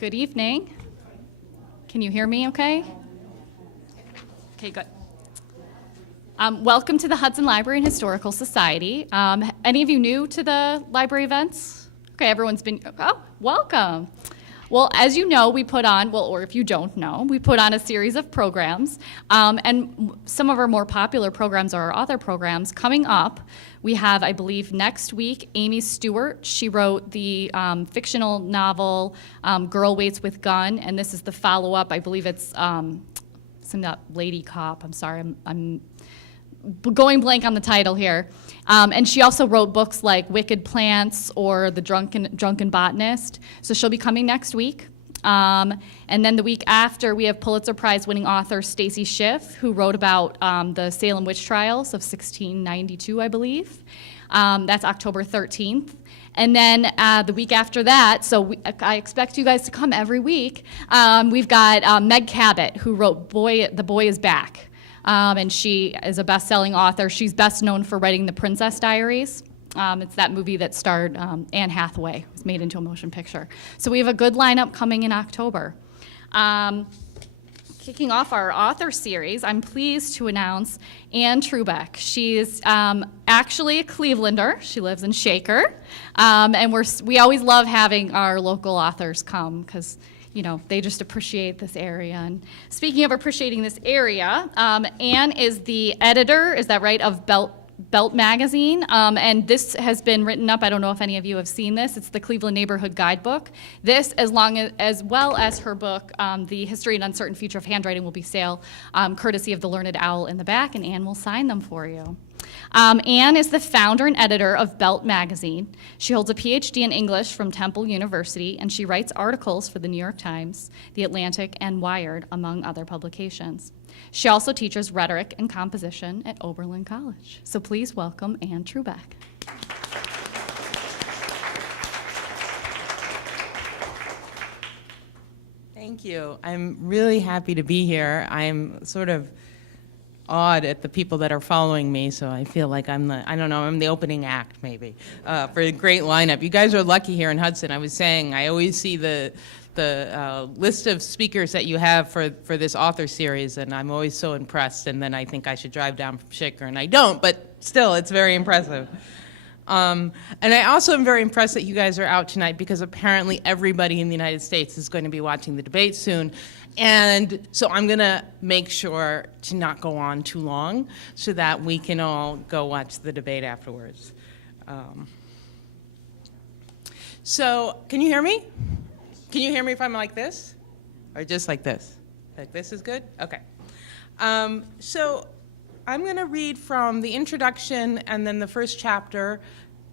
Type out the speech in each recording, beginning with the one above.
Good evening. Can you hear me okay? Okay, good. Welcome to the Hudson Library and Historical Society. Any of you new to the library events? Okay, everyone's been, welcome. Well, as you know, we put on, or if you don't know, we put on a series of programs, and some of our more popular programs are our author programs. Coming up, we have, I believe, next week, Amy Stewart. She wrote the fictional novel, Girl Waits with Gun, and this is the follow-up. I believe it's some Lady Cop. I'm sorry, I'm going blank on the title here. And she also wrote books like Wicked Plants or The Drunken Botanist. So she'll be coming next week. And then the week after, we have Pulitzer Prize winning author Stacy Schiff, who wrote about the Salem witch trials of 1692, I believe. That's October 13th. And then the week after that, so I expect you guys to come every week, we've got Meg Cabot, who wrote The Boy is Back. And she is a best-selling author. She's best known for writing The Princess Diaries. It's that movie that starred Anne Hathaway. It was made into a motion picture. So we have a good lineup coming in October. Kicking off our author series, I'm pleased to announce Anne Trubek. She's actually a Clevelander. She lives in Shaker. And we always love having our local authors come because they just appreciate this area. And speaking of appreciating this area, Anne is the editor, is that right, of Belt Magazine, and this has been written up. I don't know if any of you have seen this. It's the Cleveland Neighborhood Guidebook. This, as well as her book, The History and Uncertain Future of Handwriting, will be sale, courtesy of the Learned Owl in the back, and Anne will sign them for you. Anne is the founder and editor of Belt Magazine. She holds a PhD in English from Temple University, and she writes articles for the New York Times, The Atlantic, and Wired, among other publications. She also teaches rhetoric and composition at Oberlin College. So please welcome Anne Trubek. Thank you. I'm really happy to be here. I'm sort of awed at the people that are following me, so I feel like I'm the opening act maybe for a great lineup. You guys are lucky here in Hudson. I was saying I always see the list of speakers that you have for this author series, and I'm always so impressed, and then I think I should drive down from Shaker, and I don't, but still, it's very impressive. And I also am very impressed that you guys are out tonight because apparently everybody in the United States is going to be watching the debate soon. And so I'm going to make sure to not go on too long so that we can all go watch the debate afterwards. So can you hear me? Can you hear me if I'm like this? Or just like this? Like this is good? Okay. So I'm going to read from the introduction and then the first chapter.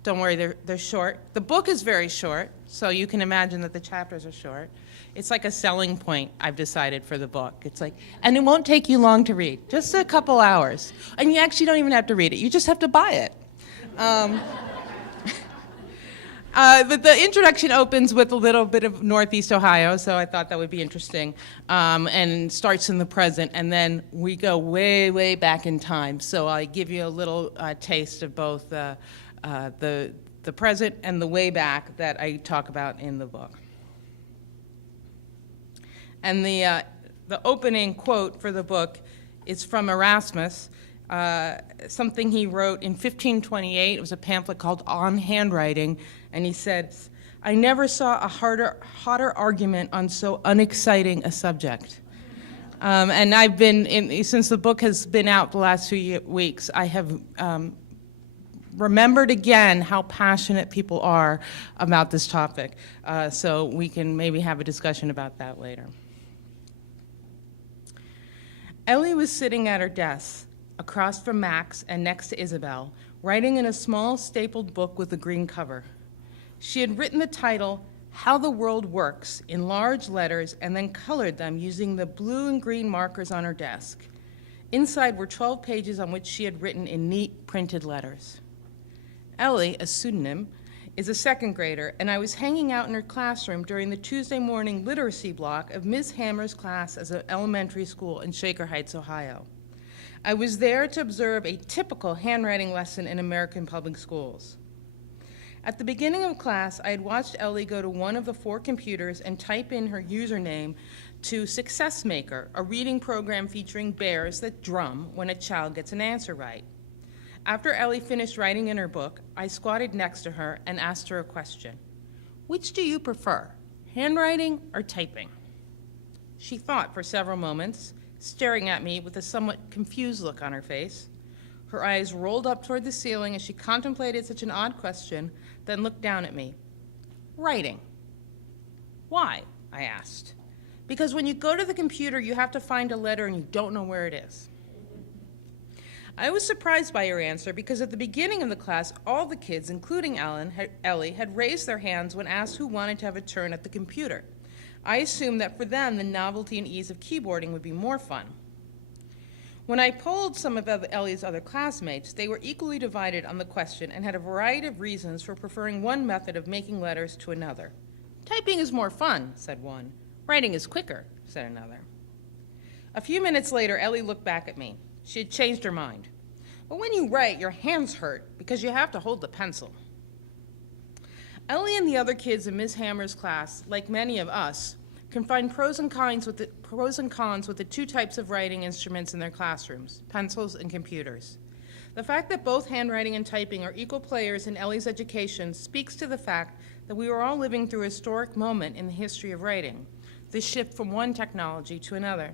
Don't worry, they're short. The book is very short, so you can imagine that the chapters are short. It's like a selling point, I've decided, for the book. It's like, and it won't take you long to read, just a couple hours. And you actually don't even have to read it, you just have to buy it. But the introduction opens with a little bit of Northeast Ohio, so I thought that would be interesting, and starts in the present, and then we go way, way back in time. So I give you a little taste of both the present and the way back that I talk about in the book. And the opening quote for the book is from Erasmus, something he wrote in 1528. It was a pamphlet called On Handwriting, and he said, "I never saw a hotter argument on so unexciting a subject." And I've been, since the book has been out the last few weeks, I have remembered again how passionate people are about this topic. So we can maybe have a discussion about that later. Ellie was sitting at her desk, across from Max and next to Isabel, writing in a small stapled book with a green cover. She had written the title, How the World Works, in large letters and then colored them using the blue and green markers on her desk. Inside were 12 pages on which she had written in neat printed letters. Ellie, a pseudonym, is a second grader, and I was hanging out in her classroom during the Tuesday morning literacy block of Ms. Hammer's class at an elementary school in Shaker Heights, Ohio. I was there to observe a typical handwriting lesson in American public schools. At the beginning of class, I had watched Ellie go to one of the 4 computers and type in her username to Success Maker, a reading program featuring bears that drum when a child gets an answer right. After Ellie finished writing in her book, I squatted next to her and asked her a question. Which do you prefer, handwriting or typing? She thought for several moments, staring at me with a somewhat confused look on her face. Her eyes rolled up toward the ceiling as she contemplated such an odd question, then looked down at me. Writing. Why? I asked. Because when you go to the computer, you have to find a letter and you don't know where it is. I was surprised by her answer because at the beginning of the class, all the kids, including Ellie, had raised their hands when asked who wanted to have a turn at the computer. I assumed that for them, the novelty and ease of keyboarding would be more fun. When I polled some of Ellie's other classmates, they were equally divided on the question and had a variety of reasons for preferring one method of making letters to another. Typing is more fun, said one. Writing is quicker, said another. A few minutes later, Ellie looked back at me. She had changed her mind. But when you write, your hands hurt because you have to hold the pencil. Ellie and the other kids in Ms. Hammer's class, like many of us, can find pros and cons with the 2 types of writing instruments in their classrooms, pencils and computers. The fact that both handwriting and typing are equal players in Ellie's education speaks to the fact that we are all living through a historic moment in the history of writing, the shift from one technology to another.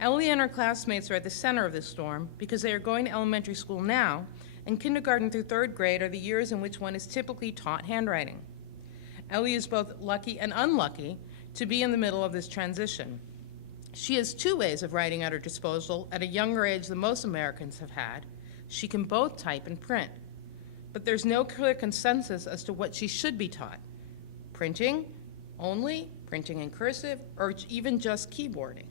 Ellie and her classmates are at the center of this storm because they are going to elementary school now, and kindergarten through 3rd grade are the years in which one is typically taught handwriting. Ellie is both lucky and unlucky to be in the middle of this transition. She has 2 ways of writing at her disposal at a younger age than most Americans have had. She can both type and print, but there's no clear consensus as to what she should be taught. Printing only, printing in cursive, or even just keyboarding.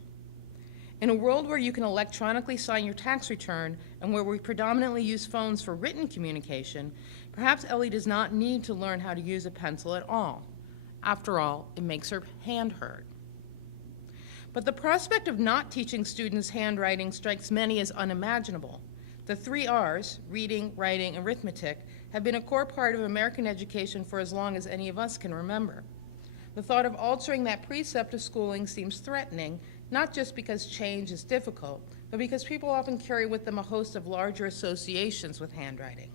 In a world where you can electronically sign your tax return and where we predominantly use phones for written communication, perhaps Ellie does not need to learn how to use a pencil at all. After all, it makes her hand hurt. But the prospect of not teaching students handwriting strikes many as unimaginable. The 3 R's, reading, writing, and arithmetic, have been a core part of American education for as long as any of us can remember. The thought of altering that precept of schooling seems threatening, not just because change is difficult, but because people often carry with them a host of larger associations with handwriting.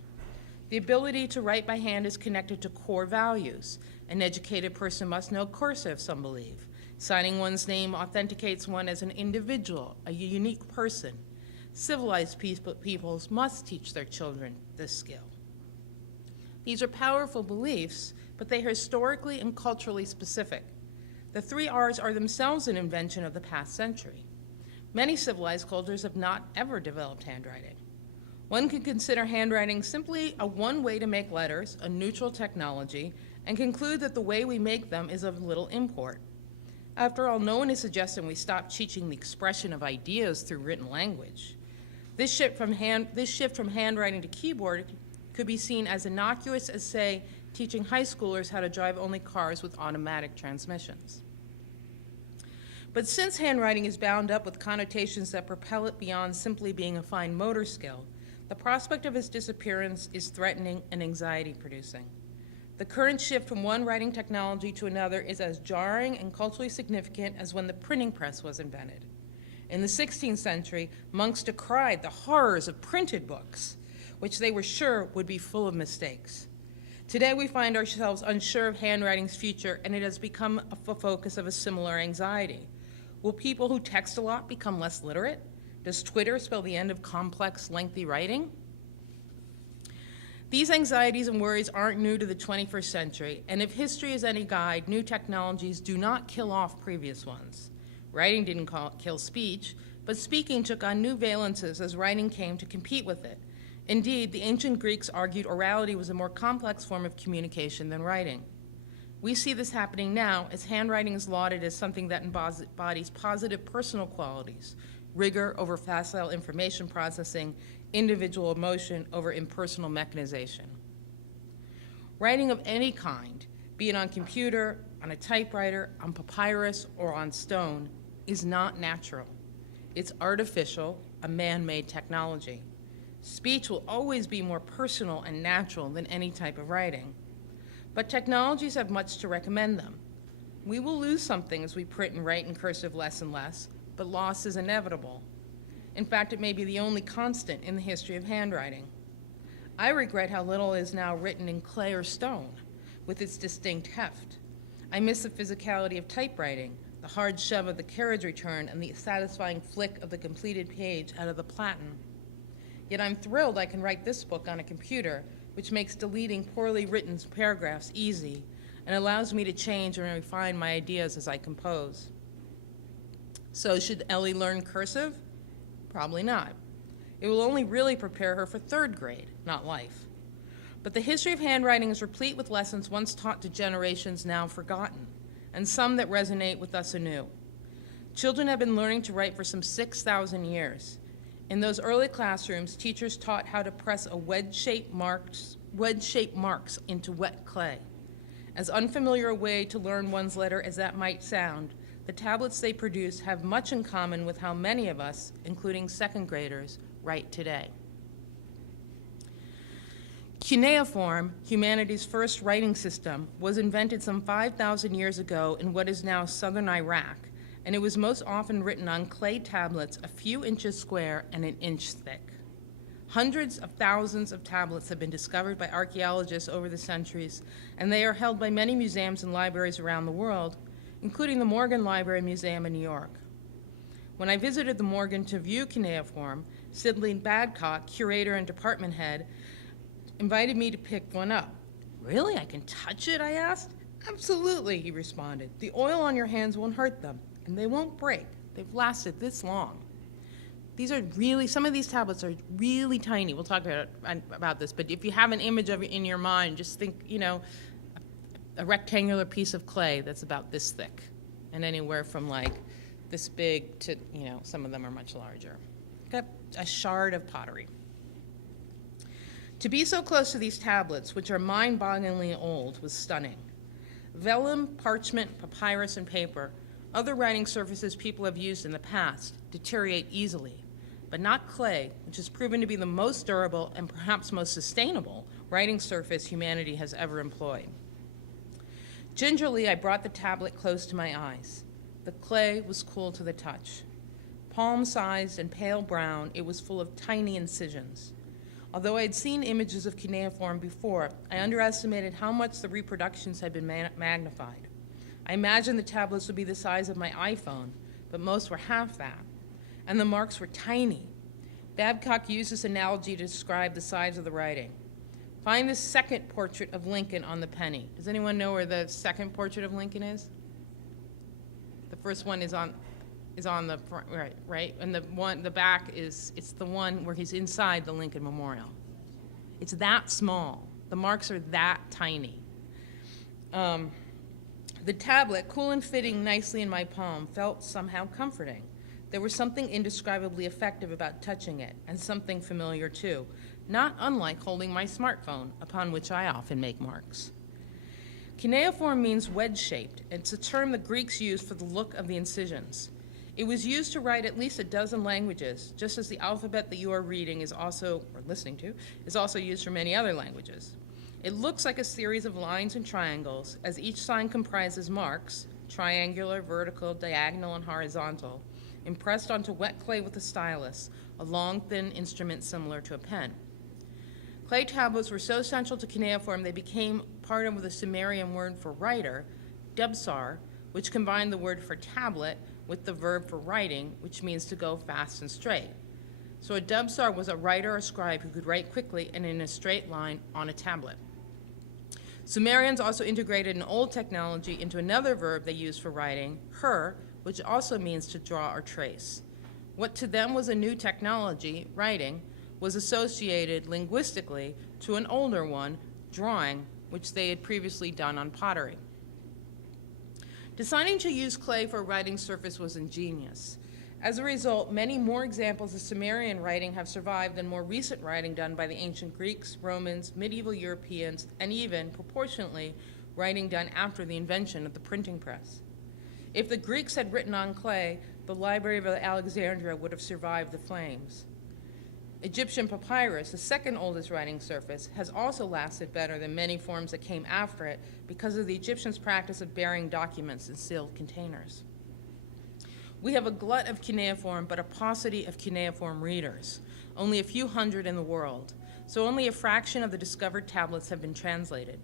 The ability to write by hand is connected to core values. An educated person must know cursive, some believe. Signing one's name authenticates one as an individual, a unique person. Civilized peoples must teach their children this skill. These are powerful beliefs, but they are historically and culturally specific. The 3 R's are themselves an invention of the past century. Many civilized cultures have not ever developed handwriting. One can consider handwriting simply a one way to make letters, a neutral technology, and conclude that the way we make them is of little import. After all, no one is suggesting we stop teaching the expression of ideas through written language. This shift from handwriting to keyboard could be seen as innocuous as, say, teaching high schoolers how to drive only cars with automatic transmissions. But since handwriting is bound up with connotations that propel it beyond simply being a fine motor skill, the prospect of its disappearance is threatening and anxiety-producing. The current shift from one writing technology to another is as jarring and culturally significant as when the printing press was invented. In the 16th century, monks decried the horrors of printed books, which they were sure would be full of mistakes. Today, we find ourselves unsure of handwriting's future, and it has become a focus of a similar anxiety. Will people who text a lot become less literate? Does Twitter spell the end of complex, lengthy writing? These anxieties and worries aren't new to the 21st century, and if history is any guide, new technologies do not kill off previous ones. Writing didn't kill speech, but speaking took on new valences as writing came to compete with it. Indeed, the ancient Greeks argued orality was a more complex form of communication than writing. We see this happening now as handwriting is lauded as something that embodies positive personal qualities, rigor over facile information processing, individual emotion over impersonal mechanization. Writing of any kind, be it on computer, on a typewriter, on papyrus, or on stone, is not natural. It's artificial, a man-made technology. Speech will always be more personal and natural than any type of writing. But technologies have much to recommend them. We will lose something as we print and write in cursive less and less, but loss is inevitable. In fact, it may be the only constant in the history of handwriting. I regret how little is now written in clay or stone, with its distinct heft. I miss the physicality of typewriting, the hard shove of the carriage return, and the satisfying flick of the completed page out of the platen. Yet I'm thrilled I can write this book on a computer, which makes deleting poorly written paragraphs easy and allows me to change and refine my ideas as I compose. So should Ellie learn cursive? Probably not. It will only really prepare her for third grade, not life. But the history of handwriting is replete with lessons once taught to generations now forgotten, and some that resonate with us anew. Children have been learning to write for some 6,000 years. In those early classrooms, teachers taught how to press a wedge-shaped marks into wet clay. As unfamiliar a way to learn one's letter as that might sound, the tablets they produce have much in common with how many of us, including second graders, write today. Cuneiform, humanity's first writing system, was invented some 5,000 years ago in what is now southern Iraq, and it was most often written on clay tablets a few inches square and an inch thick. Hundreds of thousands of tablets have been discovered by archaeologists over the centuries, and they are held by many museums and libraries around the world, including the Morgan Library Museum in New York. When I visited the Morgan to view cuneiform, Sidney Badcock, curator and department head, invited me to pick one up. "Really, I can touch it?" I asked. "Absolutely," he responded. "The oil on your hands won't hurt them, and they won't break. They've lasted this long." These are really, some of these tablets are really tiny. We'll talk about this, but if you have an image of it in your mind, just think, a rectangular piece of clay that's about this thick, and anywhere from like this big to, some of them are much larger. Got a shard of pottery. To be so close to these tablets, which are mind-bogglingly old, was stunning. Vellum, parchment, papyrus, and paper, other writing surfaces people have used in the past, deteriorate easily, but not clay, which has proven to be the most durable and perhaps most sustainable writing surface humanity has ever employed. Gingerly, I brought the tablet close to my eyes. The clay was cool to the touch. Palm-sized and pale brown, it was full of tiny incisions. Although I had seen images of cuneiform before, I underestimated how much the reproductions had been magnified. I imagined the tablets would be the size of my iPhone, but most were half that, and the marks were tiny. Babcock used this analogy to describe the size of the writing. Find the second portrait of Lincoln on the penny. Does anyone know where the second portrait of Lincoln is? The first one is on the front, right? And the back it's the one where he's inside the Lincoln Memorial. It's that small. The marks are that tiny. The tablet, cool and fitting nicely in my palm, felt somehow comforting. There was something indescribably effective about touching it, and something familiar too, not unlike holding my smartphone, upon which I often make marks. Cuneiform means wedge-shaped. It's a term the Greeks used for the look of the incisions. It was used to write at least a dozen languages, just as the alphabet that you are reading is also, or listening to, is also used for many other languages. It looks like a series of lines and triangles, as each sign comprises marks, triangular, vertical, diagonal, and horizontal, impressed onto wet clay with a stylus, a long, thin instrument similar to a pen. Clay tablets were so central to cuneiform they became part of the Sumerian word for writer, dubsar, which combined the word for tablet with the verb for writing, which means to go fast and straight. So a dubsar was a writer or scribe who could write quickly and in a straight line on a tablet. Sumerians also integrated an old technology into another verb they used for writing, her, which also means to draw or trace. What to them was a new technology, writing, was associated linguistically to an older one, drawing, which they had previously done on pottery. Deciding to use clay for a writing surface was ingenious. As a result, many more examples of Sumerian writing have survived than more recent writing done by the ancient Greeks, Romans, medieval Europeans, and even, proportionately, writing done after the invention of the printing press. If the Greeks had written on clay, the Library of Alexandria would have survived the flames. Egyptian papyrus, the second oldest writing surface, has also lasted better than many forms that came after it because of the Egyptians' practice of burying documents in sealed containers. We have a glut of cuneiform, but a paucity of cuneiform readers, only a few hundred in the world, so only a fraction of the discovered tablets have been translated.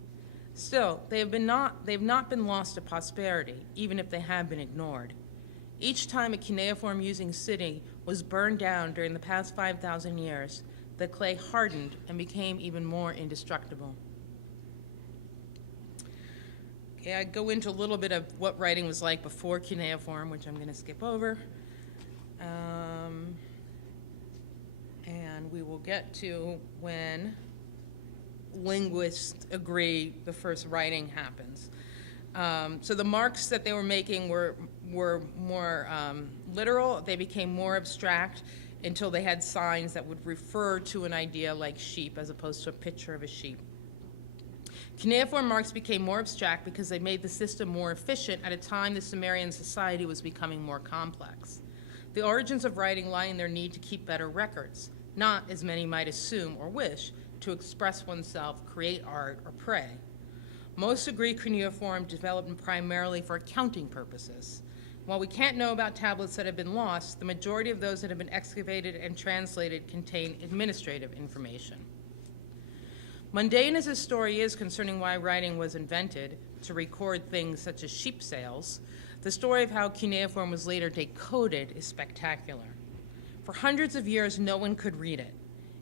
Still, they have not been lost to posterity, even if they have been ignored. Each time a cuneiform-using city was burned down during the past 5,000 years, the clay hardened and became even more indestructible. Okay, I go into a little bit of what writing was like before cuneiform, which I'm going to skip over. And we will get to when linguists agree the first writing happens. So the marks that they were making were more literal. They became more abstract until they had signs that would refer to an idea like sheep as opposed to a picture of a sheep. Cuneiform marks became more abstract because they made the system more efficient at a time the Sumerian society was becoming more complex. The origins of writing lie in their need to keep better records, not, as many might assume or wish, to express oneself, create art, or pray. Most agree cuneiform developed primarily for accounting purposes. While we can't know about tablets that have been lost, the majority of those that have been excavated and translated contain administrative information. Mundane as this story is concerning why writing was invented to record things such as sheep sales, the story of how cuneiform was later decoded is spectacular. For hundreds of years, no one could read it.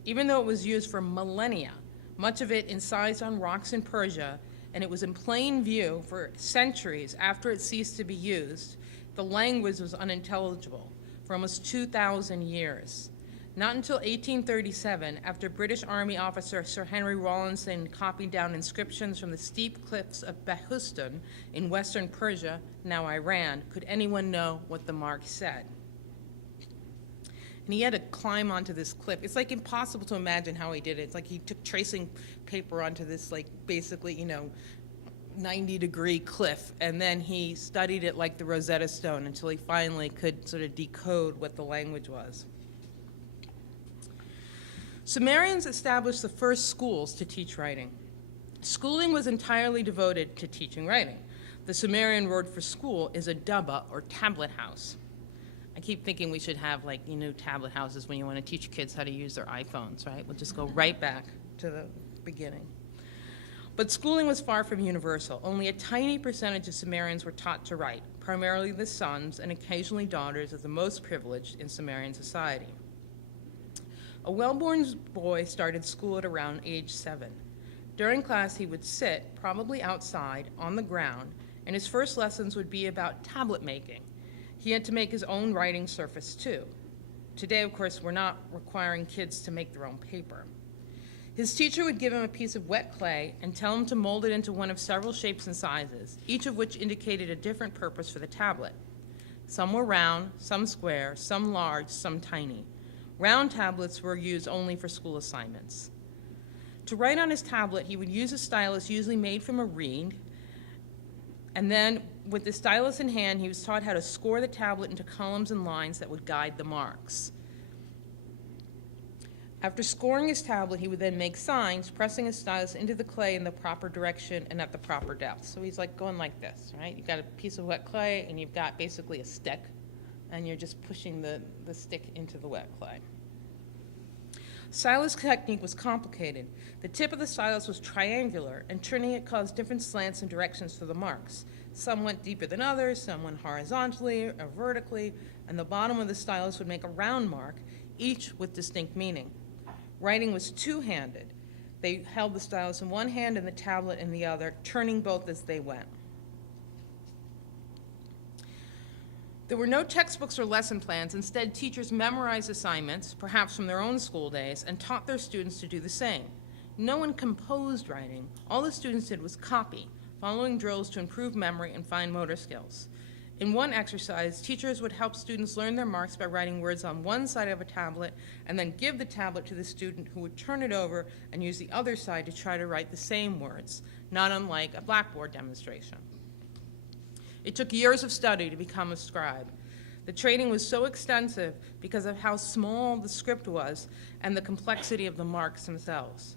Even though it was used for millennia, much of it incised on rocks in Persia, and it was in plain view for centuries after it ceased to be used, the language was unintelligible for almost 2,000 years. Not until 1837, after British Army officer Sir Henry Rawlinson copied down inscriptions from the steep cliffs of Behistun in western Persia, now Iran, could anyone know what the mark said. And he had to climb onto this cliff. It's like impossible to imagine how he did it. It's like he took tracing paper onto this, like, basically, 90-degree cliff, and then he studied it like the Rosetta Stone until he finally could sort of decode what the language was. Sumerians established the first schools to teach writing. Schooling was entirely devoted to teaching writing. The Sumerian word for school is a dubba, or tablet house. I keep thinking we should have, tablet houses when you want to teach kids how to use their iPhones, right? We'll just go right back to the beginning. But schooling was far from universal. Only a tiny percentage of Sumerians were taught to write, primarily the sons and occasionally daughters of the most privileged in Sumerian society. A well-born boy started school at around age 7. During class, he would sit, probably outside, on the ground, and his first lessons would be about tablet making. He had to make his own writing surface, too. Today, of course, we're not requiring kids to make their own paper. His teacher would give him a piece of wet clay and tell him to mold it into one of several shapes and sizes, each of which indicated a different purpose for the tablet. Some were round, some square, some large, some tiny. Round tablets were used only for school assignments. To write on his tablet, he would use a stylus usually made from a reed, and then with the stylus in hand, he was taught how to score the tablet into columns and lines that would guide the marks. After scoring his tablet, he would then make signs, pressing his stylus into the clay in the proper direction and at the proper depth. So he's like going like this, right? You've got a piece of wet clay, and you've got basically a stick, and you're just pushing the stick into the wet clay. Stylus technique was complicated. The tip of the stylus was triangular, and turning it caused different slants and directions for the marks. Some went deeper than others, some went horizontally or vertically, and the bottom of the stylus would make a round mark, each with distinct meaning. Writing was two-handed. They held the stylus in one hand and the tablet in the other, turning both as they went. There were no textbooks or lesson plans. Instead, teachers memorized assignments, perhaps from their own school days, and taught their students to do the same. No one composed writing. All the students did was copy, following drills to improve memory and fine motor skills. In one exercise, teachers would help students learn their marks by writing words on one side of a tablet and then give the tablet to the student, who would turn it over and use the other side to try to write the same words, not unlike a blackboard demonstration. It took years of study to become a scribe. The training was so extensive because of how small the script was and the complexity of the marks themselves.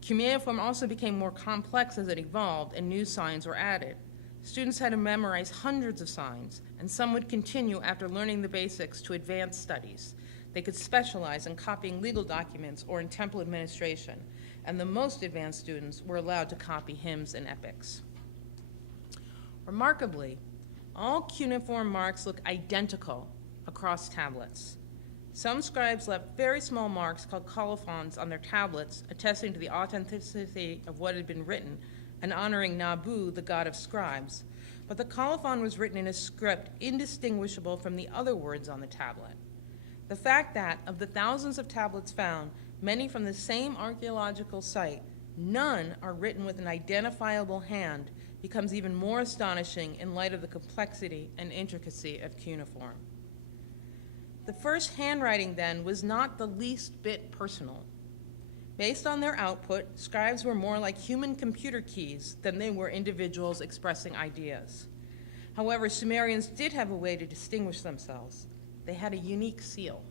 Cuneiform also became more complex as it evolved and new signs were added. Students had to memorize hundreds of signs, and some would continue after learning the basics to advanced studies. They could specialize in copying legal documents or in temple administration, and the most advanced students were allowed to copy hymns and epics. Remarkably, all cuneiform marks look identical across tablets. Some scribes left very small marks called colophons on their tablets, attesting to the authenticity of what had been written and honoring Nabu, the god of scribes. But the colophon was written in a script indistinguishable from the other words on the tablet. The fact that, of the thousands of tablets found, many from the same archaeological site, none are written with an identifiable hand becomes even more astonishing in light of the complexity and intricacy of cuneiform. The first handwriting, then, was not the least bit personal. Based on their output, scribes were more like human computer keys than they were individuals expressing ideas. However, Sumerians did have a way to distinguish themselves. They had a unique seal.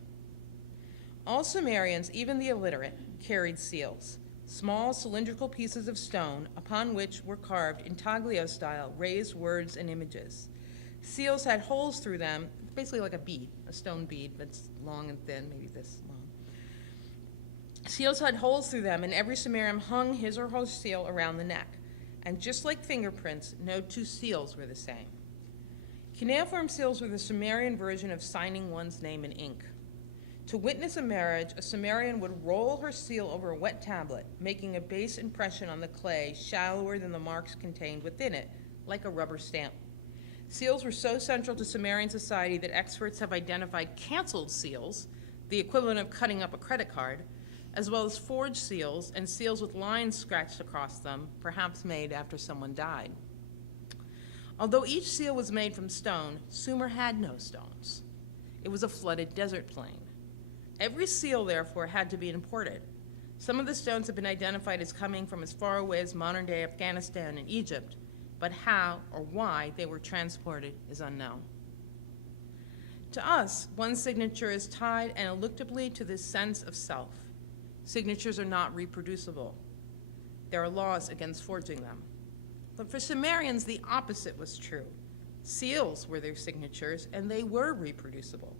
All Sumerians, even the illiterate, carried seals, small cylindrical pieces of stone upon which were carved intaglio style raised words and images. Seals had holes through them, basically like a bead, a stone bead that's long and thin, maybe this long. Seals had holes through them, and every Sumerian hung his or her seal around the neck. And just like fingerprints, no two seals were the same. Cuneiform seals were the Sumerian version of signing one's name in ink. To witness a marriage, a Sumerian would roll her seal over a wet tablet, making a base impression on the clay shallower than the marks contained within it, like a rubber stamp. Seals were so central to Sumerian society that experts have identified canceled seals, the equivalent of cutting up a credit card, as well as forged seals and seals with lines scratched across them, perhaps made after someone died. Although each seal was made from stone, Sumer had no stones. It was a flooded desert plain. Every seal, therefore, had to be imported. Some of the stones have been identified as coming from as far away as modern-day Afghanistan and Egypt, but how or why they were transported is unknown. To us, one's signature is tied ineluctably to this sense of self. Signatures are not reproducible. There are laws against forging them. But for Sumerians, the opposite was true. Seals were their signatures, and they were reproducible.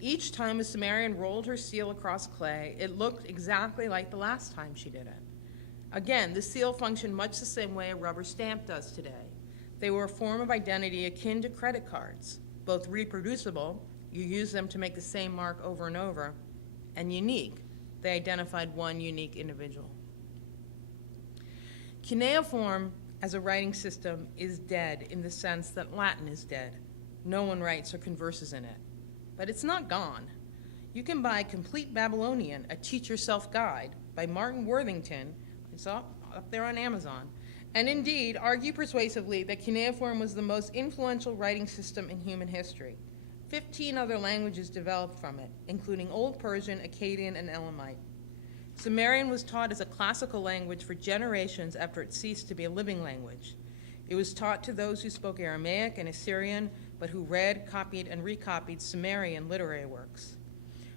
Each time a Sumerian rolled her seal across clay, it looked exactly like the last time she did it. Again, the seal functioned much the same way a rubber stamp does today. They were a form of identity akin to credit cards, both reproducible, you use them to make the same mark over and over, and unique, they identified one unique individual. Cuneiform as a writing system is dead in the sense that Latin is dead. No one writes or converses in it. But it's not gone. You can buy Complete Babylonian, a teach-yourself guide by Martin Worthington. It's up there on Amazon. And indeed, argue persuasively that cuneiform was the most influential writing system in human history. 15 other languages developed from it, including Old Persian, Akkadian, and Elamite. Sumerian was taught as a classical language for generations after it ceased to be a living language. It was taught to those who spoke Aramaic and Assyrian, but who read, copied, and recopied Sumerian literary works.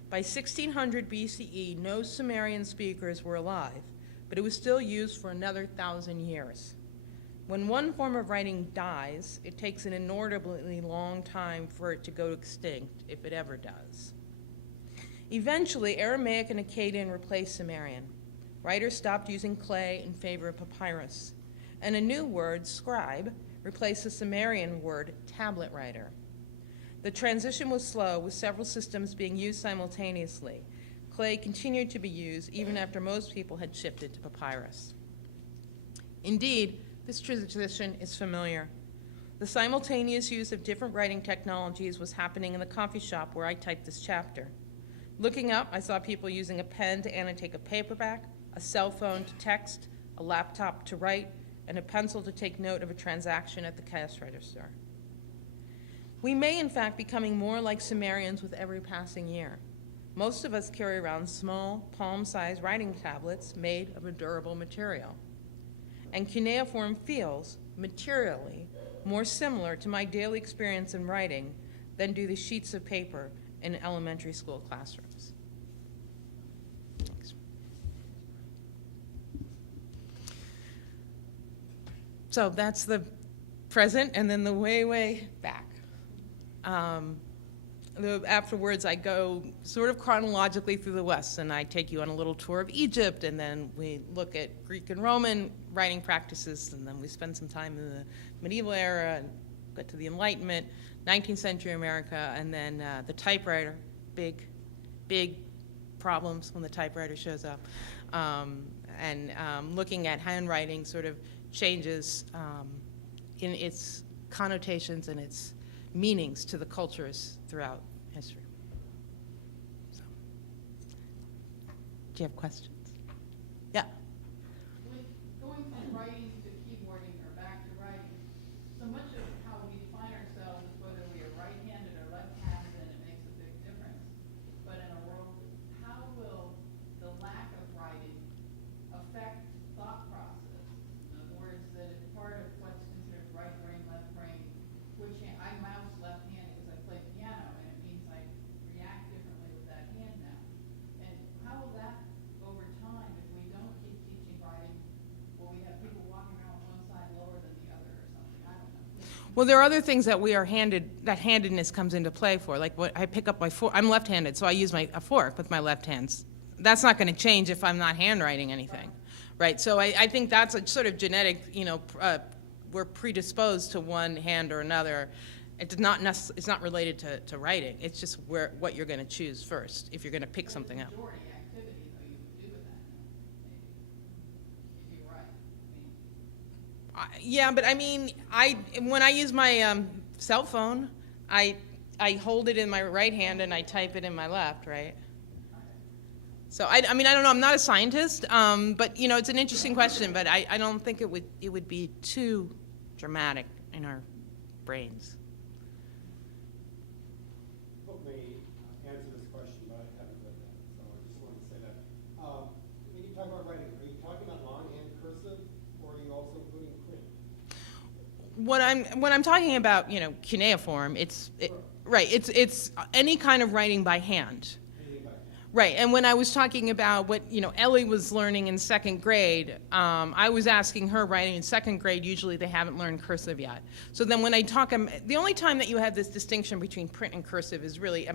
By 1600 BCE, no Sumerian speakers were alive, but it was still used for another 1,000 years. When one form of writing dies, it takes an inordinately long time for it to go extinct, if it ever does. Eventually, Aramaic and Akkadian replaced Sumerian. Writers stopped using clay in favor of papyrus, and a new word, scribe, replaced the Sumerian word, tablet writer. The transition was slow, with several systems being used simultaneously. Clay continued to be used even after most people had shifted to papyrus. Indeed, this transition is familiar. The simultaneous use of different writing technologies was happening in the coffee shop where I typed this chapter. Looking up, I saw people using a pen to annotate a paperback, a cell phone to text, a laptop to write, and a pencil to take note of a transaction at the cash register. We may, in fact, be becoming more like Sumerians with every passing year. Most of us carry around small, palm-sized writing tablets made of a durable material. And cuneiform feels, materially, more similar to my daily experience in writing than do the sheets of paper in elementary school classrooms. Thanks. So that's the present, and then the way back. Afterwards, I go sort of chronologically through the West, and I take you on a little tour of Egypt, and then we look at Greek and Roman writing practices, and then we spend some time in the medieval era, and get to the Enlightenment, 19th century America, and then the typewriter, big problems when the typewriter shows up, and looking at handwriting sort of changes in its connotations and its meanings to the cultures throughout history. So, do you have questions? Yeah. Going from writing to keyboarding or back to writing, so much of how we define ourselves is whether we are right-handed or left-handed, and it makes a big difference. But in a world, how will the lack of writing affect thought process? In other words, that if part of what's considered right brain, left brain, which hand, I mouse left-handed because I play piano, and it means I react differently with that hand now. And how will that, over time, if we don't keep teaching writing, will we have people walking around with one side lower than the other or something? I don't know. Well, there are other things that we are handed, that handedness comes into play for. Like what I pick up my fork, I'm left-handed, so I use a fork with my left hand. That's not going to change if I'm not handwriting anything, right? So I think that's a sort of genetic, we're predisposed to one hand or another. It's not related to writing. It's just what you're going to choose first if you're going to pick something up. Majority activity, though, you would do with that, maybe, if you're right. Yeah, but I mean, when I use my cell phone, I hold it in my right hand and I type it in my left, right? So I mean, I don't know. I'm not a scientist, but it's an interesting question. But I don't think it would be too dramatic in our brains. Book may answer this question, but I haven't read that, so I just wanted to say that. When you talk about writing, are you talking about longhand cursive, or are you also including print? When I'm talking about cuneiform, right. It's any kind of writing by hand. Right, and when I was talking about what Ellie was learning in second grade, I was asking her writing in second grade. Usually they haven't learned cursive yet. So then when I talk, the only time that you have this distinction between print and cursive is really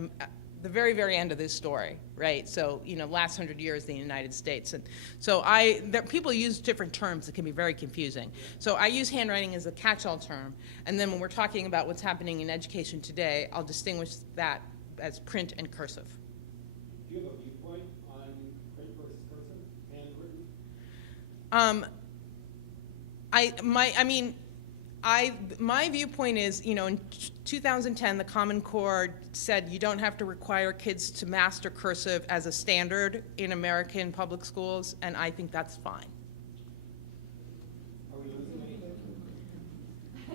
the very, very end of this story, right? So last 100 years in the United States, and so people use different terms that can be very confusing. So I use handwriting as a catch-all term, and then when we're talking about what's happening in education today, I'll distinguish that as print and cursive. Do you have a viewpoint on print versus cursive, handwritten? My viewpoint is, in 2010, the Common Core said you don't have to require kids to master cursive as a standard in American public schools, and I think that's fine. Are we losing anything?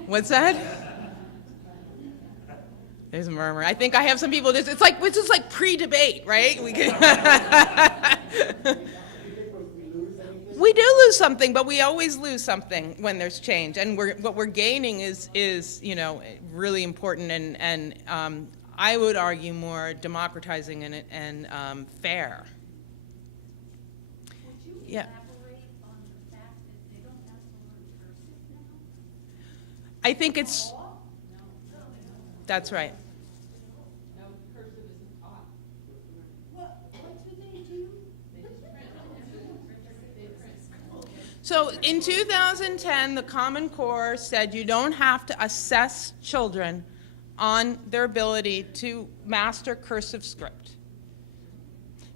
What's that? There's a murmur. I think I have some people. It's just like pre-debate, right? We do lose something, but we always lose something when there's change. And what we're gaining is really important and I would argue more democratizing and fair. Would you Yeah. elaborate on the fact that they don't have to learn cursive now? I think it's. No, That's right. no, cursive isn't taught. What do they do? They just print. They print. So in 2010, the Common Core said you don't have to assess children on their ability to master cursive script.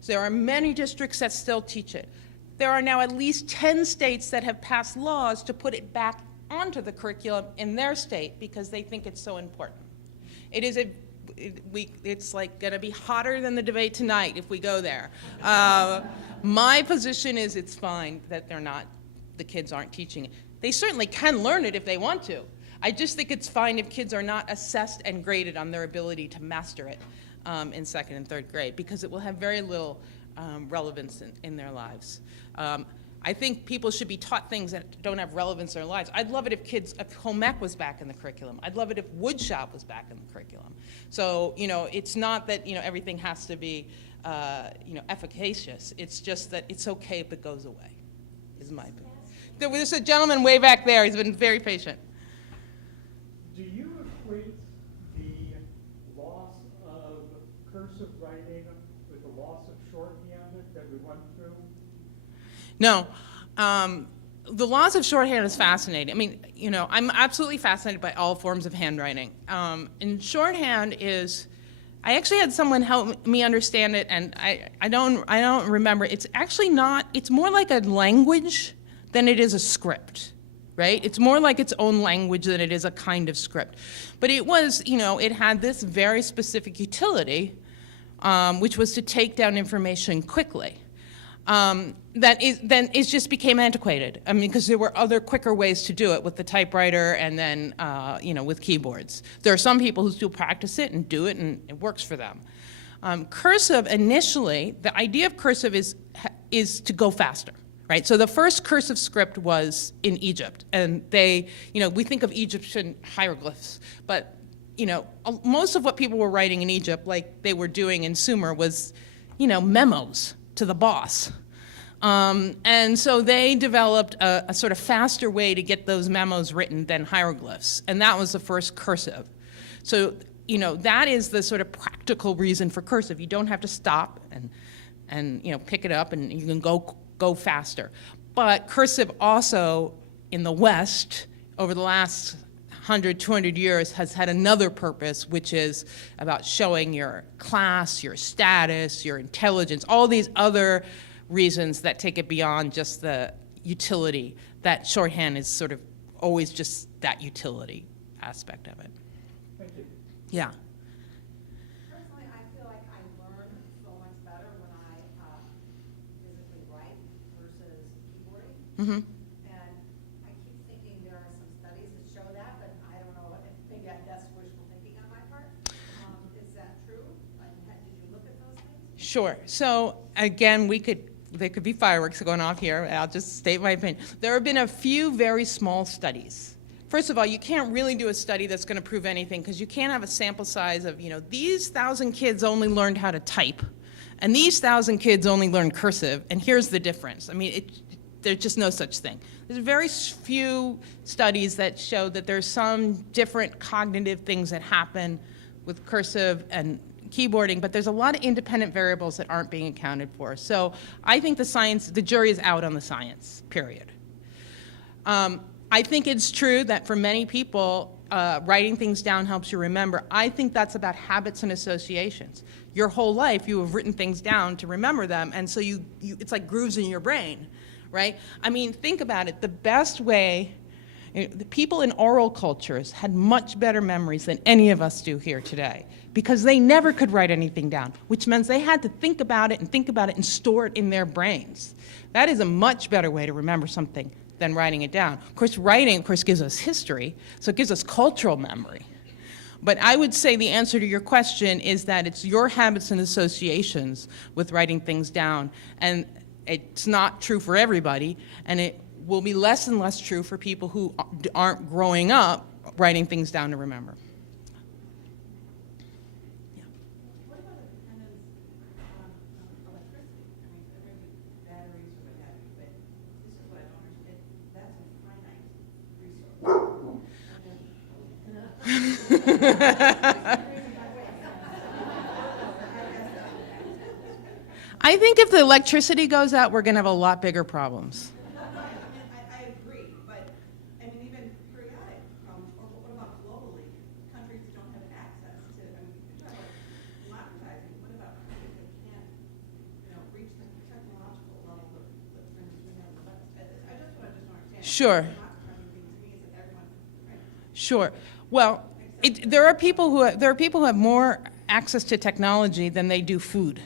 So there are many districts that still teach it. There are now at least 10 states that have passed laws to put it back onto the curriculum in their state because they think it's so important. It's like going to be hotter than the debate tonight if we go there. My position is it's fine that the kids aren't teaching it. They certainly can learn it if they want to. I just think it's fine if kids are not assessed and graded on their ability to master it in second and third grade because it will have very little relevance in their lives. I think people should be taught things that don't have relevance in their lives. I'd love it if home ec was back in the curriculum. I'd love it if woodshop was back in the curriculum. So, it's not that, everything has to be, efficacious. It's just that it's okay if it goes away, is my opinion. There's a gentleman way back there. He's been very patient. Do you equate the loss of cursive writing with the loss of shorthand that we went through? No. The loss of shorthand is fascinating. I mean, I'm absolutely fascinated by all forms of handwriting. And shorthand is, I actually had someone help me understand it, and I don't remember. It's actually not, it's more like a language than it is a script, right? It's more like its own language than it is a kind of script. But it was, it had this very specific utility, which was to take down information quickly. Then it just became antiquated. I mean, because there were other quicker ways to do it with the typewriter and then, with keyboards. There are some people who still practice it and do it, and it works for them. Cursive, initially, the idea of cursive is to go faster, right? So the first cursive script was in Egypt, and we think of Egyptian hieroglyphs, but, most of what people were writing in Egypt, like they were doing in Sumer, was, memos to the boss. And so they developed a sort of faster way to get those memos written than hieroglyphs, and that was the first cursive. So, that is the sort of practical reason for cursive. You don't have to stop and pick it up, and you can go faster. But cursive also, in the West, over the last 100, 200 years, has had another purpose, which is about showing your class, your status, your intelligence, all these other reasons that take it beyond just the utility. That shorthand is sort of always just that utility aspect of it. Thank you. Yeah. Personally, I feel like I learn so much better when I physically write versus keyboarding. Mm-hmm. And I keep thinking there are some studies that show that, but I don't know if maybe that's wishful thinking on my part. Is that true? Did you look at those things? Sure. So again, there could be fireworks going off here. I'll just state my opinion. There have been a few very small studies. First of all, you can't really do a study that's going to prove anything because you can't have a sample size of, these 1,000 kids only learned how to type, and these 1,000 kids only learned cursive, and here's the difference. I mean, there's just no such thing. There's very few studies that show that there's some different cognitive things that happen with cursive and keyboarding, but there's a lot of independent variables that aren't being accounted for. So I think the jury is out on the science, period. I think it's true that for many people, writing things down helps you remember. I think that's about habits and associations. Your whole life, you have written things down to remember them, and so it's like grooves in your brain, right? I mean, think about it. The best way, the people in oral cultures had much better memories than any of us do here today because they never could write anything down, which means they had to think about it and store it in their brains. That is a much better way to remember something than writing it down. Of course, writing, gives us history, so it gives us cultural memory. But I would say the answer to your question is that it's your habits and associations with writing things down, and it's not true for everybody, and it will be less and less true for people who aren't growing up writing things down to remember. What about the dependence on electricity? I mean, there may be batteries or what have you, but this is what I don't understand. That's a finite I think if the electricity goes out, we're going to have a lot bigger problems. I agree, but I mean, even periodic, or what about globally, countries that don't have access to, I mean, you talk about democratizing, what about countries that can't, reach the technological level that, for instance, we have with us? I just want to understand. Sure. Democratizing things means that everyone can print. Sure. Well, there are people who have more access to technology than they do food.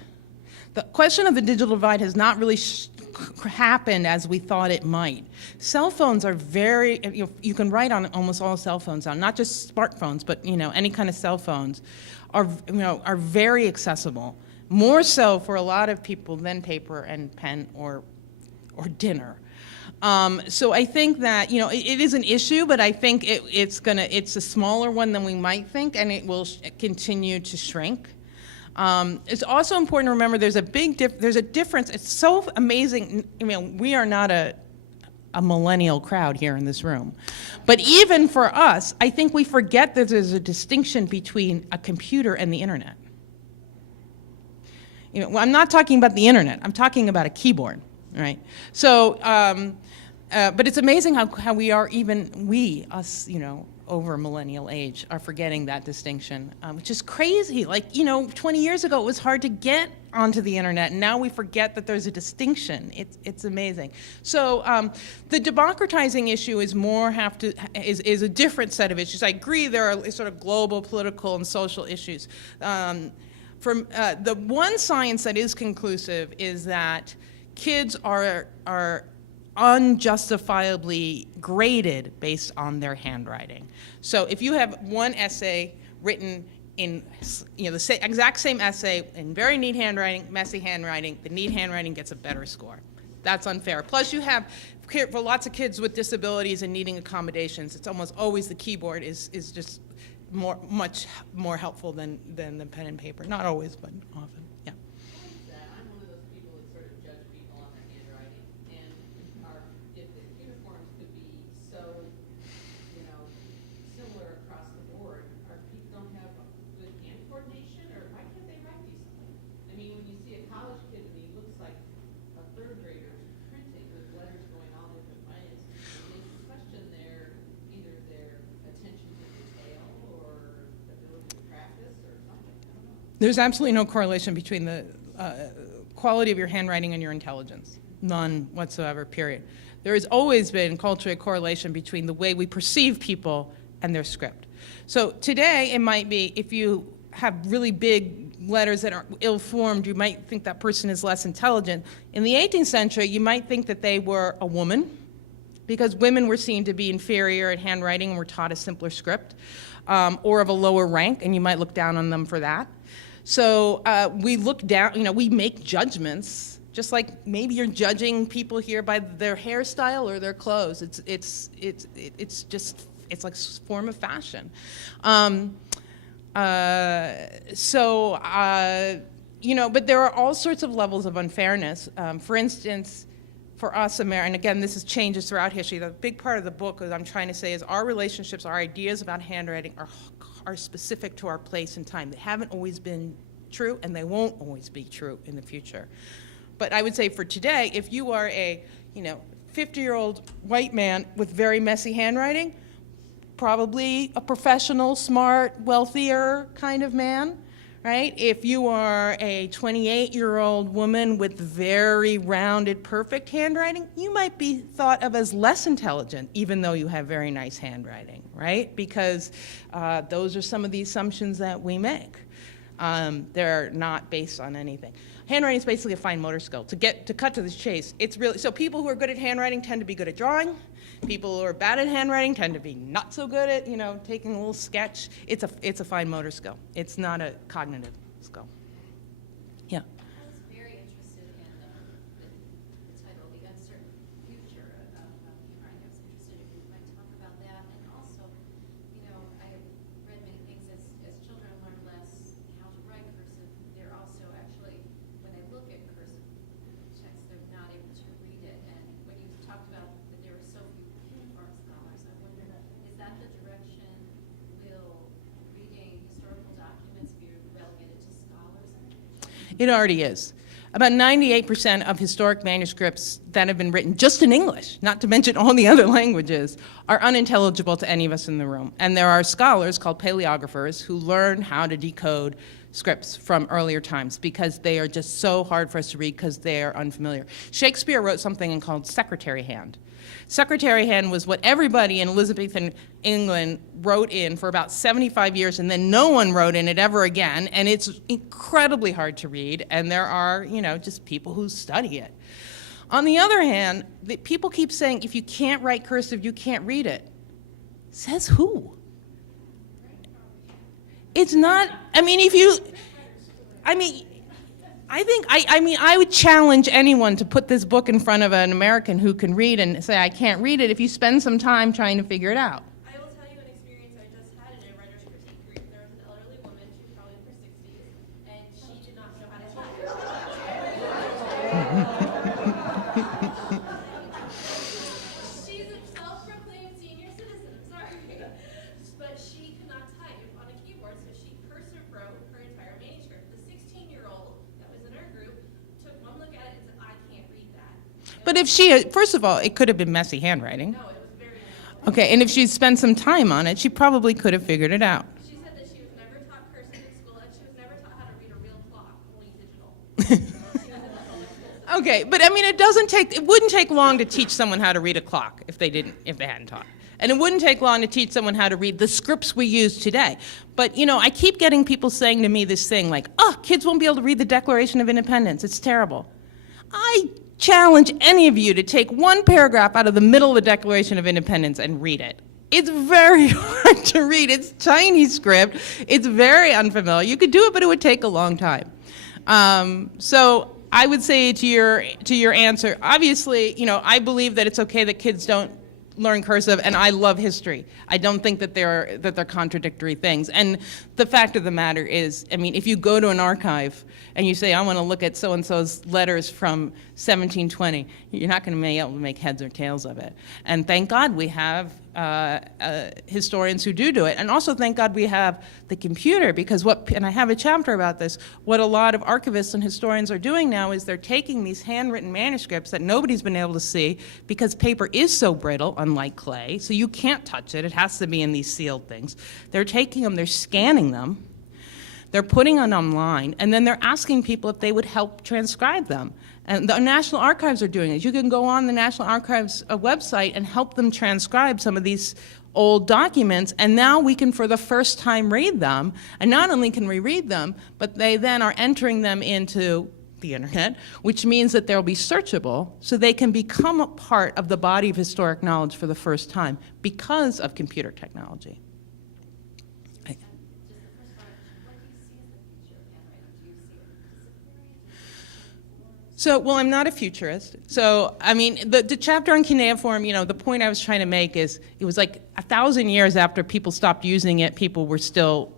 The question of the digital divide has not really happened as we thought it might. Cell phones are you can write on almost all cell phones now, not just smartphones, but any kind of cell phones are very accessible. More so for a lot of people than paper and pen or dinner. So I think that, it is an issue, but I think it's a smaller one than we might think, and it will continue to shrink. It's also important to remember there's a difference. It's so amazing. We are not a millennial crowd here in this room. But even for us, I think we forget that there's a distinction between a computer and the internet. I'm not talking about the internet. I'm talking about a keyboard, right? So, but it's amazing how us, over millennial age are forgetting that distinction, which is crazy. 20 years ago, it was hard to get onto the internet, and now we forget that there's a distinction. It's amazing. So the democratizing issue is is a different set of issues. I agree there are sort of global political and social issues. The one science that is conclusive is that kids are unjustifiably graded based on their handwriting. So if you have one essay written in the exact same essay in very neat handwriting, messy handwriting, the neat handwriting gets a better score. That's unfair. Plus you have, for lots of kids with disabilities and needing accommodations, it's almost always the keyboard is just much more helpful than the pen and paper. Not always, but often. Yeah. I'm one of those people that sort of judge people on their handwriting, and if the uniforms could be so, similar across the board, our people don't have good hand coordination, or why can't they write decently? I mean, when you see a college kid and he looks like a third grader printing with letters going all different ways, it makes you question either their attention to detail or ability to practice or something. I don't know. There's absolutely no correlation between the quality of your handwriting and your intelligence. None whatsoever, period. There has always been culturally a correlation between the way we perceive people and their script. So today, it might be, if you have really big letters that are ill-formed, you might think that person is less intelligent. In the 18th century, you might think that they were a woman, because women were seen to be inferior at handwriting and were taught a simpler script, or of a lower rank, and you might look down on them for that. So we look down, we make judgments, just like maybe you're judging people here by their hairstyle or their clothes. It's like a form of fashion. But there are all sorts of levels of unfairness. For instance, for us, and again, this changes throughout history. The big part of the book, as I'm trying to say, is our relationships, our ideas about handwriting are specific to our place and time. They haven't always been true, and they won't always be true in the future. But I would say for today, if you are a 50-year-old white man with very messy handwriting, probably a professional, smart, wealthier kind of man, right? If you are a 28-year-old woman with very rounded, perfect handwriting, you might be thought of as less intelligent, even though you have very nice handwriting, right? Because those are some of the assumptions that we make. They're not based on anything. Handwriting is basically a fine motor skill. To cut to the chase, it's really, so people who are good at handwriting tend to be good at drawing. People who are bad at handwriting tend to be not so good at, taking a little sketch. It's a fine motor skill. It's not a cognitive skill. Yeah. I was very interested in the title, The Uncertain Future of Handwriting. I was interested if you might talk about that. And also, I read many things as children learn less how to write cursive. They're also actually, when they look at cursive text, they're not able to read it. And when you talked about that there were so few uniform scholars, I wonder, is that the direction? Will reading historical documents be relegated to scholars? It already is. About 98% of historic manuscripts that have been written just in English, not to mention all the other languages, are unintelligible to any of us in the room. And there are scholars called paleographers who learn how to decode scripts from earlier times because they are just so hard for us to read because they are unfamiliar. Shakespeare wrote something called secretary hand. Secretary hand was what everybody in Elizabethan England wrote in for about 75 years, and then no one wrote in it ever again, and it's incredibly hard to read, and there are, just people who study it. On the other hand, people keep saying, if you can't write cursive, you can't read it. Says who? It's not, I mean, I would challenge anyone to put this book in front of an American who can read and say, I can't read it, if you spend some time trying to figure it out. I will tell you an experience I just had in a writer's critique group. There was an elderly woman, she was probably in her 60s, and she did not know how to type. She's a self-proclaimed senior citizen, sorry. But she could not type on a keyboard, so she cursive wrote her entire manuscript. The 16-year-old that was in our group took one look at it and said, I can't read that. But if she, first of all, it could have been messy handwriting. No, it was very nice. Okay, and if she'd spent some time on it, she probably could have figured it out. She said that she was never taught cursive in school, and she was never taught how to read a real clock, only digital. Okay, but I mean, it wouldn't take long to teach someone how to read a clock if they hadn't taught. And it wouldn't take long to teach someone how to read the scripts we use today. But, you know, I keep getting people saying to me this thing like, oh, kids won't be able to read the Declaration of Independence. It's terrible. I challenge any of you to take one paragraph out of the middle of the Declaration of Independence and read it. It's very hard to read. It's tiny script. It's very unfamiliar. You could do it, but it would take a long time. So I would say to your answer, obviously, you know, I believe that it's okay that kids don't learn cursive, and I love history. I don't think that they're contradictory things. And the fact of the matter is, I mean, if you go to an archive and you say, I want to look at so-and-so's letters from 1720, you're not going to be able to make heads or tails of it. And thank God we have historians who do it. And also thank God we have the computer, because and I have a chapter about this, what a lot of archivists and historians are doing now is they're taking these handwritten manuscripts that nobody's been able to see because paper is so brittle, unlike clay, so you can't touch it. It has to be in these sealed things. They're taking them, they're scanning them, they're putting them online, and then they're asking people if they would help transcribe them. And the National Archives are doing it. You can go on the National Archives website and help them transcribe some of these old documents, and now we can, for the first time, read them. And not only can we read them, but they then are entering them into the internet, which means that they'll be searchable, so they can become a part of the body of historic knowledge for the first time because of computer technology. Just the first part, what do you see as the future of handwriting? Do you see it disappearing? So, well, I'm not a futurist. So, I mean, the chapter on cuneiform, you know, the point I was trying to make is it was like 1,000 years after people stopped using it, people were still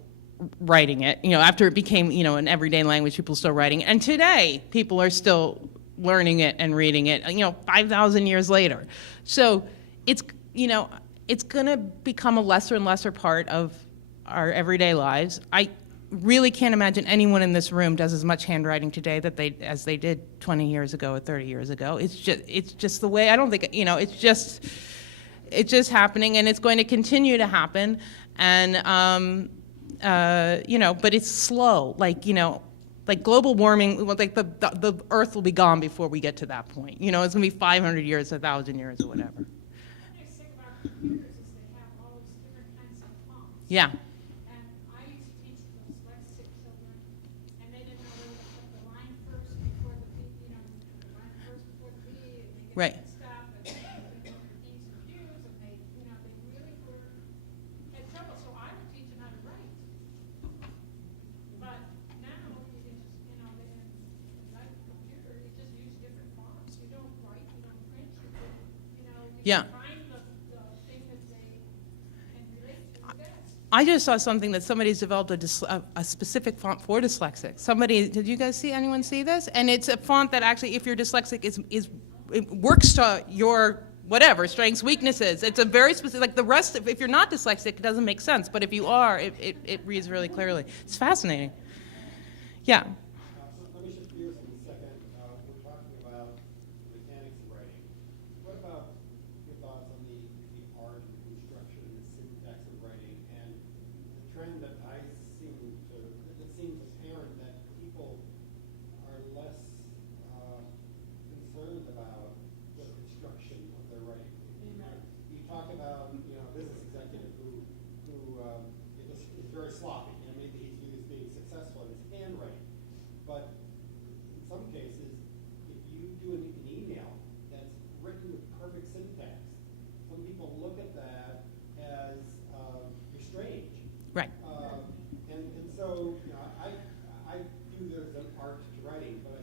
writing it. You know, after it became, you know, an everyday language, people are still writing it. And today, people are still learning it and reading it, you know, 5,000 years later. So it's, you know, it's going to become a lesser and lesser part of our everyday lives. I really can't imagine anyone in this room does as much handwriting today as they did 20 years ago or 30 years ago. It's just the way, I don't think, you know, it's just happening, and it's going to continue to happen. And, you know, but it's slow, like, you know, like global warming, like the Earth will be gone before we get to that point. You know, it's going to be 500 years, 1,000 years, or whatever. What I think about computers is they have all these different kinds of fonts. Yeah. And I used to teach dyslexic children, and they didn't know whether to put the line first before the B, you know, the line first before the B, and they get Right. mixed up, and they didn't know their P's and Q's, and they, you know, they really had trouble. So I would teach them how to write. But now you can just, you know, like a computer, you just use different fonts. You don't write, you don't print, you know, you Yeah. find the thing that they can relate to best. I just saw something that somebody's developed a specific font for dyslexic. Did you guys see, anyone see this? And it's a font that actually, if you're dyslexic, it works to your whatever, strengths, weaknesses. It's a very specific, like the rest of, if you're not dyslexic, it doesn't make sense. But if you are, it reads really clearly. It's fascinating. Yeah. So let me shift gears in a second. We're talking about the mechanics of writing. What about your thoughts on the art and construction and the syntax of writing, and the trend that it seems apparent that people are less concerned about the construction of their writing. You talk about, you know, a business executive who is very sloppy, and maybe he's being successful in his handwriting. But in some cases, if you do an email that's written with perfect syntax, some people look at that as you're strange. Right. And so, you know, I do there's an art to writing, but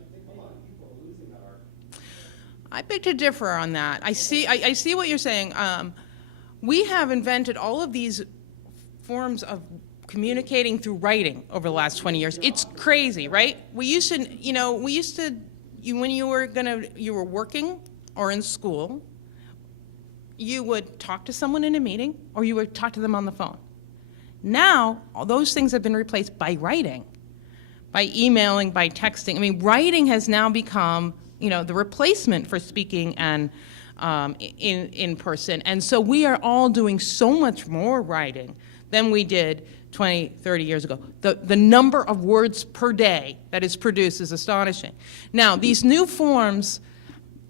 I beg to differ on that. I see what you're saying. We have invented all of these forms of communicating through writing over the last 20 years. It's crazy, right? When you were working or in school, you would talk to someone in a meeting or you would talk to them on the phone. Now, all those things have been replaced by writing, by emailing, by texting. I mean, writing has now become, the replacement for speaking and in person. And so we are all doing so much more writing than we did 20, 30 years ago. The number of words per day that is produced is astonishing. Now, these new forms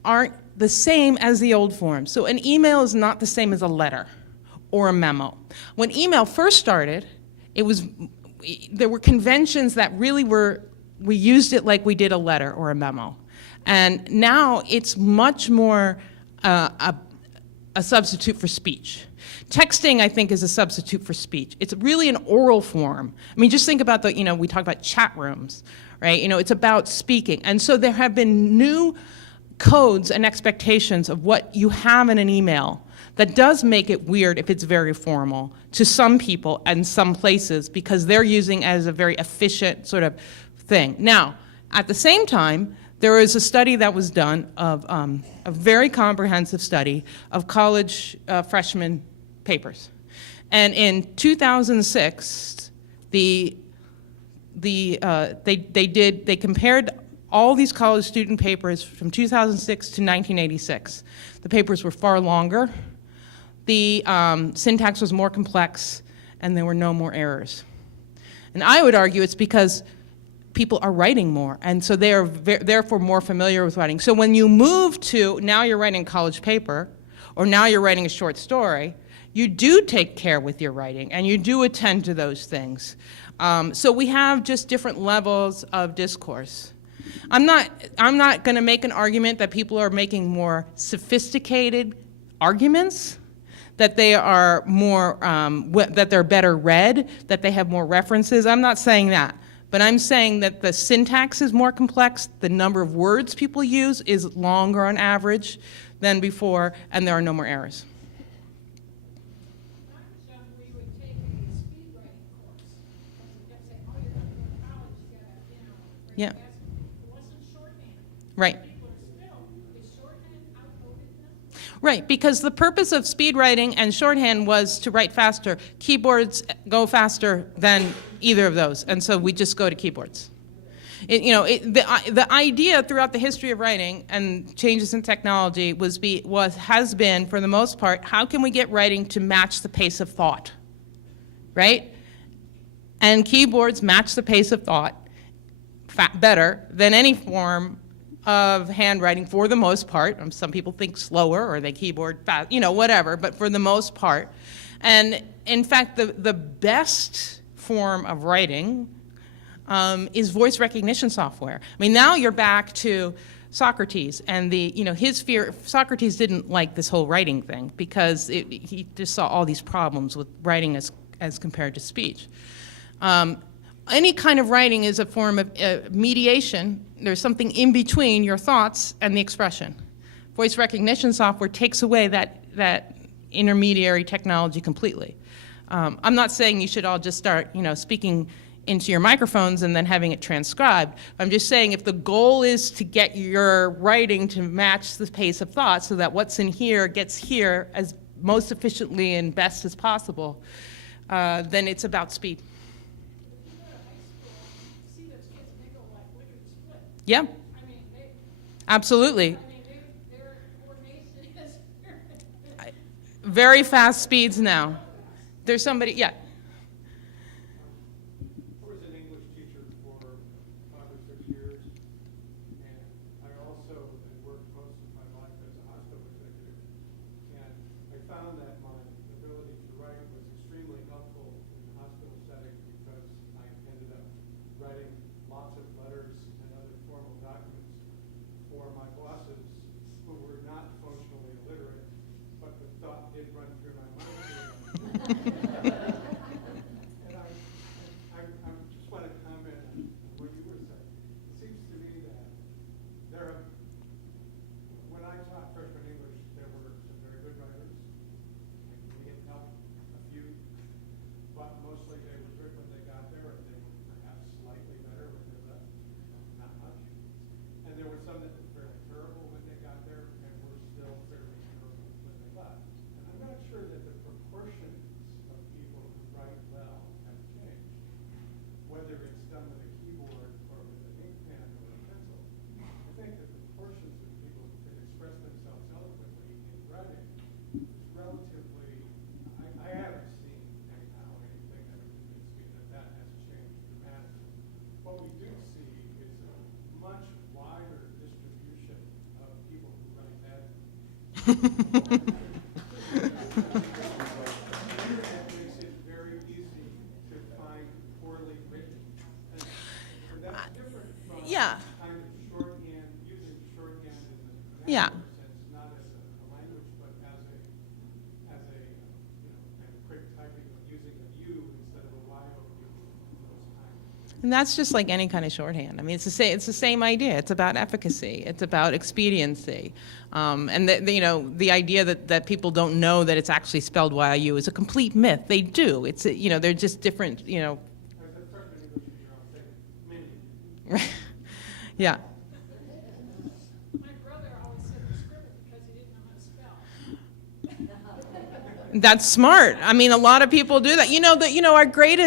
aren't the same as the old forms. So an email is not the same as a letter or a memo. When email first started, there were conventions that really we used it like we did a letter or a memo. And now it's much more a substitute for speech. Texting, I think, is a substitute for speech. It's really an oral form. I mean, just think about we talk about chat rooms, right? It's about speaking. And so there have been new codes and expectations of what you have in an email that does make it weird if it's very formal to some people and some places because they're using it as a very efficient sort of thing. Now, at the same time, there is a study that was done of a very comprehensive study of college freshman papers. And in 2006, they compared all these college student papers from 2006 to 1986. The papers were far longer, the syntax was more complex, and there were no more errors. And I would argue it's because people are writing more, and so they are therefore more familiar with writing. So when you move to, now you're writing a college paper, or now you're writing a short story, you do take care with your writing, and you do attend to those things. So we have just different levels of discourse. I'm not going to make an argument that people are making more sophisticated arguments, that they are more, that they're better read, that they have more references. I'm not saying that. But I'm saying that the syntax is more complex, the number of words people use is longer on average than before, and there are no more errors. When I was young, we would take a speed writing course. And we kept saying, oh, you're going to go to college, you got to, write Yeah. fast. It wasn't shorthand. Right. People are still, is shorthand outmoded now? Right, because the purpose of speed writing and shorthand was to write faster. Keyboards go faster than either of those, and so we just go to keyboards. The idea throughout the history of writing and changes in technology has been, for the most part, how can we get writing to match the pace of thought, right? And keyboards match the pace of thought better than any form of handwriting for the most part. Some people think slower or they keyboard fast, whatever, but for the most part. And in fact, the best form of writing is voice recognition software. I mean, now you're back to Socrates and his fear. Socrates didn't like this whole writing thing because he just saw all these problems with writing as compared to speech. Any kind of writing is a form of mediation. There's something in between your thoughts and the expression. Voice recognition software takes away that intermediary technology completely. I'm not saying you should all just start, speaking into your microphones and then having it transcribed. I'm just saying if the goal is to get your writing to match the pace of thought so that what's in here gets here as most efficiently and best as possible, then it's about speed. See those kids, and they go like lickety split. Yeah, I mean, absolutely. their coordination is Very fast speeds now. There's somebody, yeah. I was an English teacher for 5 or 6 years, and I also had worked most of my life as a hospital executive. And I found that my ability to write was extremely helpful in the hospital setting because I ended up writing lots of letters and other formal documents for my bosses who were not functionally illiterate, but the thought did run through my mind. done with a keyboard or with an ink pen or a pencil. I think that the portions of people who can express themselves eloquently in writing is relatively, I haven't seen anyhow anything that would convince me that that has changed dramatically. What we do see is a much wider distribution of people who write badly. Internet makes it very easy to find poorly written. And that's different from Yeah. kind of shorthand, using shorthand in the Yeah. grammar sense, not as a language, but as a kind of quick typing of using a U instead of a Y over U, those kinds. And that's just like any kind of shorthand. I mean, it's the same idea. It's about efficacy. It's about expediency. And the idea that people don't know that it's actually spelled YU is a complete myth. They do. It's they're just different. As a freshman English teacher, I'll say many. Yeah. My brother always said to scribble because he didn't know how to spell. That's smart. I mean, a lot of people do that.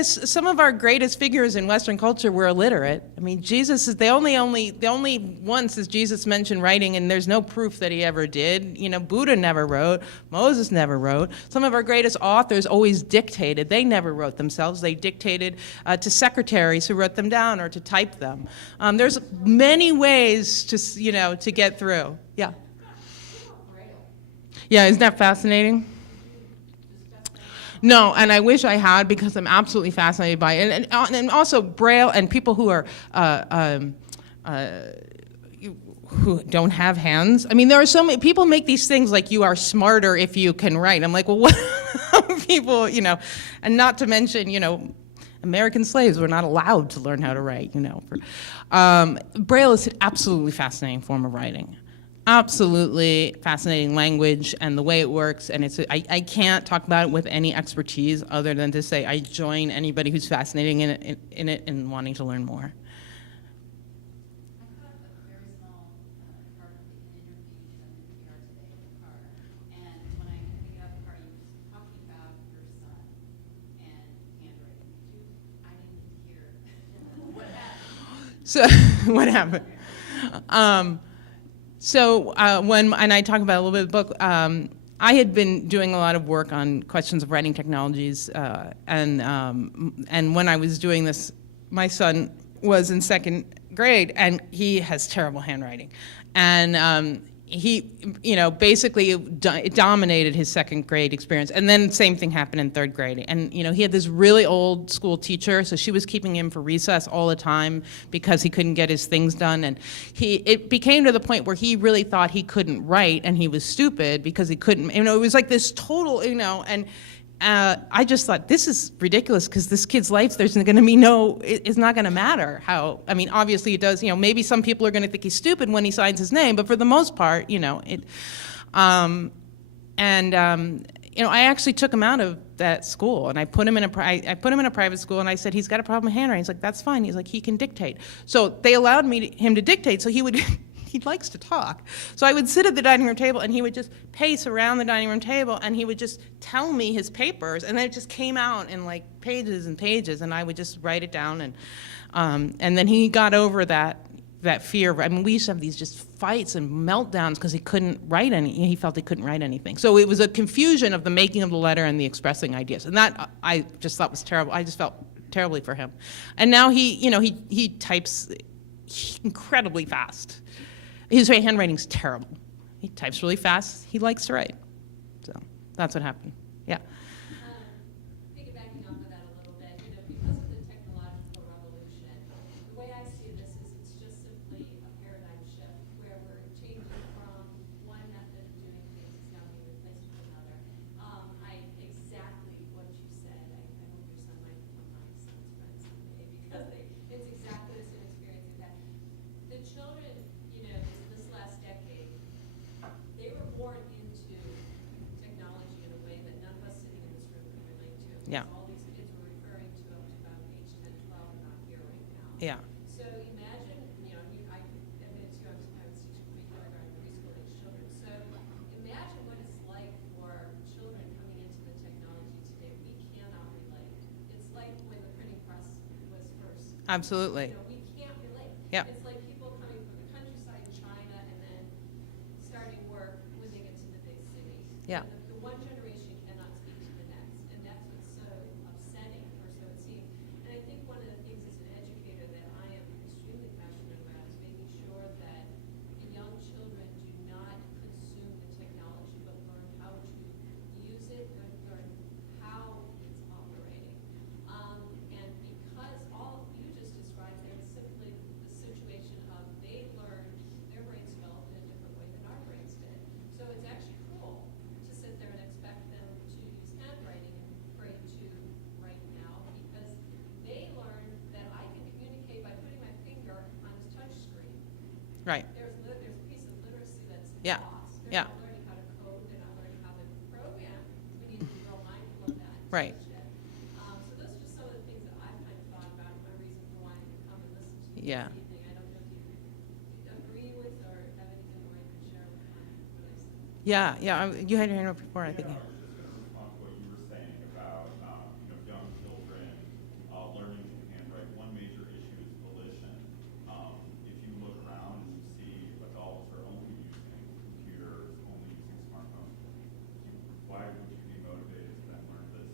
Some of our greatest figures in Western culture were illiterate. I mean, Jesus is the only once is Jesus mentioned writing, and there's no proof that he ever did. Buddha never wrote. Moses never wrote. Some of our greatest authors always dictated. They never wrote themselves. They dictated to secretaries who wrote them down or to type them. There's many ways to get through. Yeah. Yeah, isn't that fascinating? No, and I wish I had because I'm absolutely fascinated by it. And also Braille and people who are who don't have hands. I mean, there are so many people make these things like you are smarter if you can write. I'm like, well, what people, and not to mention, American slaves were not allowed to learn how to write. Braille is an absolutely fascinating form of writing. Absolutely fascinating language and the way it works, and I can't talk about it with any expertise other than to say I join anybody who's fascinating in it and wanting to learn more. I caught a very small part of the interview you done in PR today in the car, and when I picked up the car, you were talking about your son and handwriting. I didn't hear what happened. So what happened? And I talk about a little bit of the book, I had been doing a lot of work on questions of writing technologies, and when I was doing this, my son was in second grade, and he has terrible handwriting, and he, basically dominated his second grade experience. And then same thing happened in third grade. And, he had this really old school teacher, so she was keeping him for recess all the time because he couldn't get his things done. And it became to the point where he really thought he couldn't write and he was stupid because he couldn't, it was like this total, and I just thought, this is ridiculous because this kid's life, there's going to be it's not going to matter how, obviously it does, maybe some people are going to think he's stupid when he signs his name, but for the most part, I actually took him out of that school and I put him in a private school and I said, he's got a problem with handwriting. He's like, that's fine. He's like, he can dictate. So they allowed him to dictate, so he likes to talk. So I would sit at the dining room table and he would just pace around the dining room table and he would just tell me his papers, and then it just came out in like pages and pages, and I would just write it down, and then he got over that fear. We used to have these just fights and meltdowns because he couldn't write he felt he couldn't write anything. So it was a confusion of the making of the letter and the expressing ideas, and that I just thought was terrible. I just felt terribly for him. And now he types incredibly fast. His handwriting's terrible. He types really fast. He likes to write. So that's what happened. Yeah. Piggybacking off of that a little bit, because of the technological revolution, the way I see this is it's just simply a paradigm shift where we're changing from one method of doing things is now being replaced with another. Exactly what you said. I hope your son might become my son's friend someday because it's exactly the same experience we've had. The children, this last decade, they were born into technology in a way that none of us sitting in this room can relate to. Yeah. All these kids were referring to up to about age 10, 12, and not here right now. Yeah. So imagine, I admit to you, I was teaching pre-kindergarten, preschool age children. So imagine what it's like for children coming into the technology today. We cannot relate. It's like when the printing press was first Absolutely. You know, we can't relate. Yep. It's like people coming from the countryside in China and then starting work when they get to the big city. Yeah. The one generation cannot speak to the next, and that's what's so upsetting, or so it seems. And I think one of the things as an educator that I am extremely passionate about is making sure that the young children do not consume the technology, but learn how to use it, learn how it's operating. And because all you just described, it's simply the situation of they learned, their brains developed in a different way than our brains did. So it's actually cruel to sit there and expect them to use handwriting and pray to right now, because they learned that I can communicate by putting my finger on this touch screen. Right. There's a piece of literacy that's Yeah. lost. Yeah. They're not learning how to code, they're not learning how to program. We need to be real mindful of that. and Right. teach it. So those are just some of the things that I've kind of thought about, and my reason for wanting to come and listen to you Yeah. this evening. I don't know if you agree with or have anything more you can share with what I said. Yeah, yeah. You had your hand up before, I think. Yeah, I was just going to respond to what you were saying about young children learning to handwrite. One major issue is volition. If you look around and you see adults are only using computers, only using smartphones, why would you be motivated to then learn this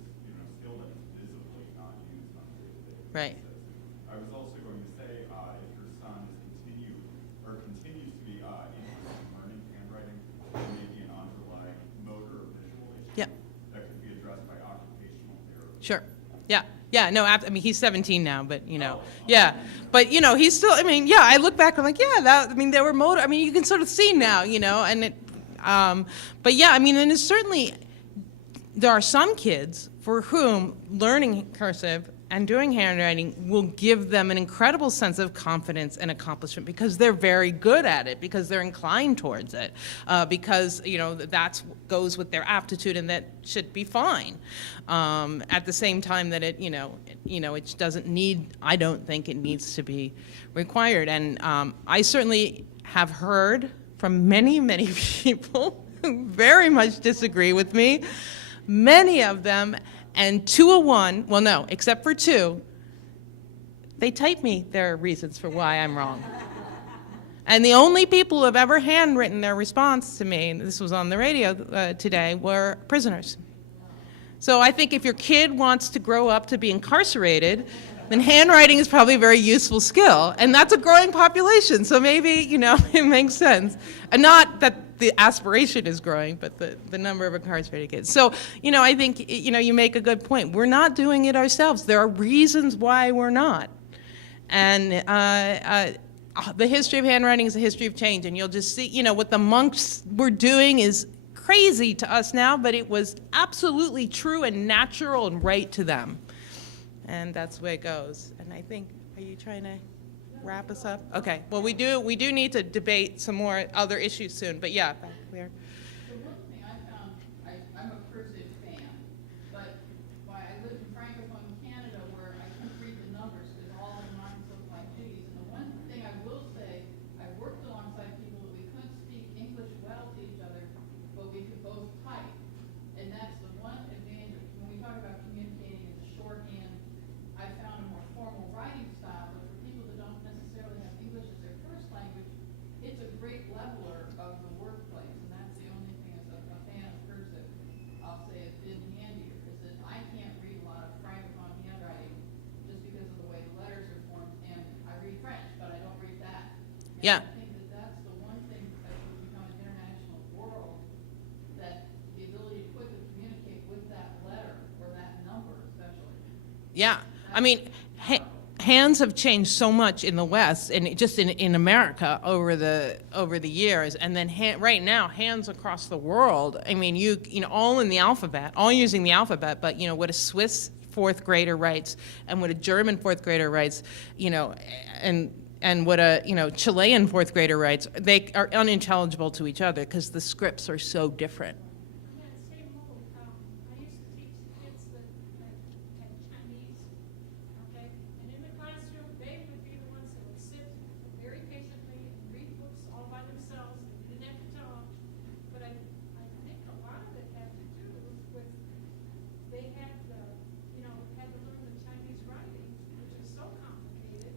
skill that is visibly not used on a day-to-day Right. basis? I was also going to say, if your son continues to be interested in learning handwriting, there may be an underlying motor or visual issue Yeah. that could be addressed by occupational therapy. Sure. Yeah. Yeah. No, I mean, he's 17 now, but, yeah. But, he's still, I mean, yeah, I look back, I'm like, yeah, there were motor, I mean, you can sort of see now, and it, but yeah, I mean, and it's certainly, there are some kids for whom learning cursive and doing handwriting will give them an incredible sense of confidence and accomplishment because they're very good at it, because they're inclined towards it, because that's goes with their aptitude, and that should be fine. At the same time that it it doesn't need. I don't think it needs to be required, and I certainly have heard from many people who very much disagree with me. Many of them. And 201, well, no, except for 2, they type me their reasons for why I'm wrong. And the only people who have ever handwritten their response to me, and this was on the radio today, were prisoners. So I think if your kid wants to grow up to be incarcerated, then handwriting is probably a very useful skill. And that's a growing population, so maybe, it makes sense. And not that the aspiration is growing, but the number of incarcerated kids. So, I think, you make a good point. We're not doing it ourselves. There are reasons why we're not. And the history of handwriting is a history of change. And you'll just see, what the monks were doing is crazy to us now, but it was absolutely true and natural and right to them. And that's the way it goes. And I think, are you trying to wrap us up? Okay. Well, we do need to debate some more other issues soon. But yeah, back there. The one thing I found, I'm a cursive fan, but I lived in Francophone Canada where I couldn't read the numbers because all the lines looked like G's. And the one thing I will say, I worked alongside people that we couldn't speak English well to each other, but we could both type. And that's the one advantage. When we talk about communicating in the shorthand, I found a more formal writing style, but for people that don't necessarily have English as their first language, it's a great leveler of the workplace, and that's the only thing as a fan of cursive, I'll say it's been handier, is that I can't read a lot of Francophone handwriting just because of the way the letters are formed, and I read French, but I don't read that. And Yeah. I think that that's the one thing that would become an international world, that the ability to quickly communicate with that letter, or that number especially. Yeah. I mean, hands have changed so much in the West and just in America over the years, and then right now hands across the world. I mean, all in the alphabet, all using the alphabet. But what a Swiss fourth grader writes and what a German fourth grader writes, and what a Chilean fourth grader writes, they are unintelligible to each other because the scripts are so different. Yeah, same rule. I used to teach kids that had Chinese, okay? And in the classroom, they would be the ones that would sit very patiently and read books all by themselves. They didn't have to tell them. But I think a lot of it had to do with they had to learn the Chinese writing, which is so complicated.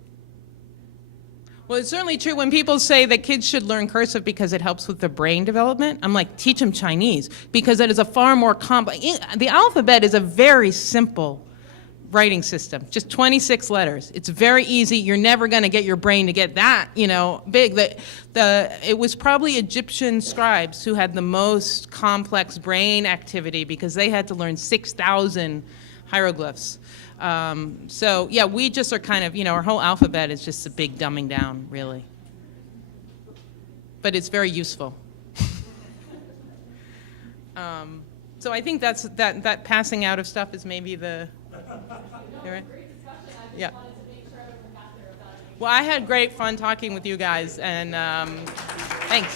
Well, it's certainly true when people say that kids should learn cursive because it helps with their brain development. I'm like, teach them Chinese because it is a far more complex. The alphabet is a very simple writing system, just 26 letters. It's very easy. You're never going to get your brain to get that, big. It was probably Egyptian scribes who had the most complex brain activity because they had to learn 6,000 hieroglyphs. So yeah, we just are kind of, our whole alphabet is just a big dumbing down, really. But it's very useful. So I think that passing out of stuff is maybe the. Right? Yeah. Well, I had great fun talking with you guys, and thanks.